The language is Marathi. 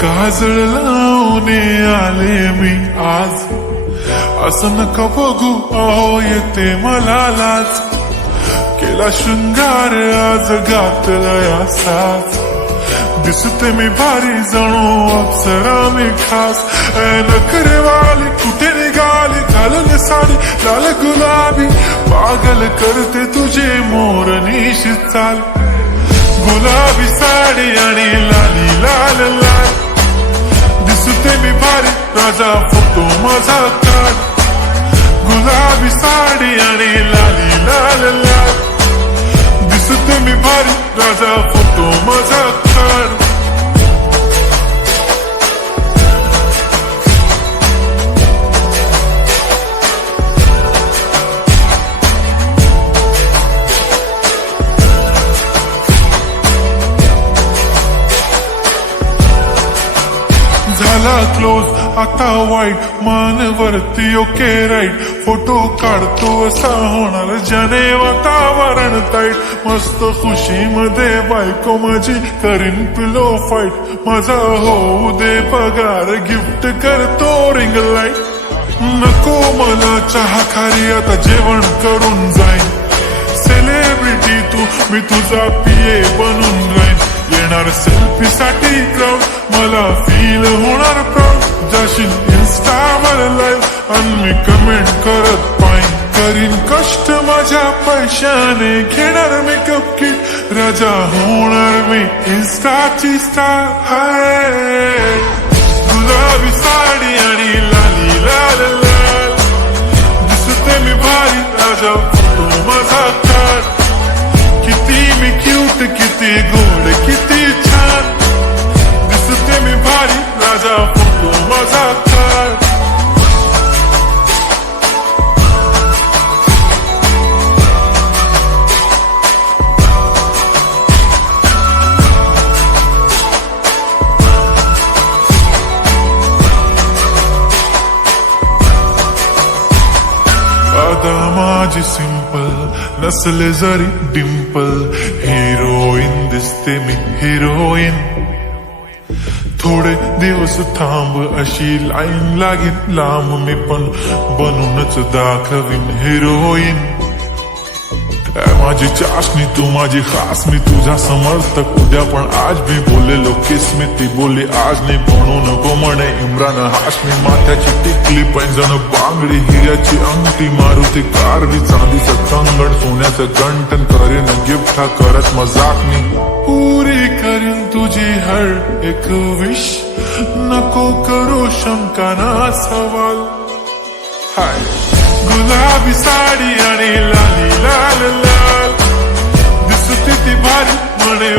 काजळ लावून आले मी आज, असं नका बघू अहो येते मला लाज. केला शृंगार आज घातला असाच, दिसते मी भारी जणू अप्सरा मी खास. नखरेवाली कुठे निघाली घालून साडी लाल गुलाबी, पागल करते तुझे मोरनीशी चाल. गुलाबी साडी आणि लाली लाल लाल, दिसते मी भारी राजा फोटो माझा काढ. गुलाबी साडी आणि लाली लाल लाल, दिसते मी भारी राजा फोटो माझा काढ. झाला क्लोज आता वाईट, मानवरती ओके राईट. फोटो काढतो असा होणार ज्याने वातावरण ताईट. मस्त खुशीमध्ये बायको माझी करीन पिलो फाईट. माझा होऊ दे पगार गिफ्ट करतो रिंग लाईट. नको मला चहा खारी आता जेवण करून जाईन. सेलिब्रिटी तू मी तुझा पिये बनून राहीन. येणार सेल्फी साठी क्राऊड मला फील होणार प्राऊड. जाशील इन्स्टावर लाईव्ह आणि मी कमेंट करत पाईन. करीन कष्ट माझ्या पैशाने घेणार मेकअप किट. राजा होणार मी इन्स्टाची स्टार. हाय गुलाबी साडी आणि लाली लाल लाल, दिसते मी भारी राजा फोटो माझा काढ. किती मी क्यूट किती गोड किती छान, दिसते मी भारी राजा फोटो माझा काढ. आता माझी सिंपल नसले जरी डिंपल, हिरोईन दिसते मी हिरोईन. थोडे दिवस थांब अशी लाईन लागेल लांब, मी पण बनूनच दाखवीन हिरोईन. माझी चाशनी तू माझी खास, मी तुझा समर्थक उद्या पण आज भी बोलेलो किस्मी. ती बोली आज नाही बनू नको म्हणे इम्रान हाशमी. माथ्याची टिकली पैंजण बांगडी हिऱ्याची अंगठी, मारुती कारवी चांदीचं कंगण सोन्याचं गंटन. करीन गिफ्ट हा करत मजाकनी, पुरी करीन तुझी हर एक विश. नको करू शंका ना सवाल. हाय गुलाबी साडी आणि लाली लाल लाल, दिसते ती भारी म्हणे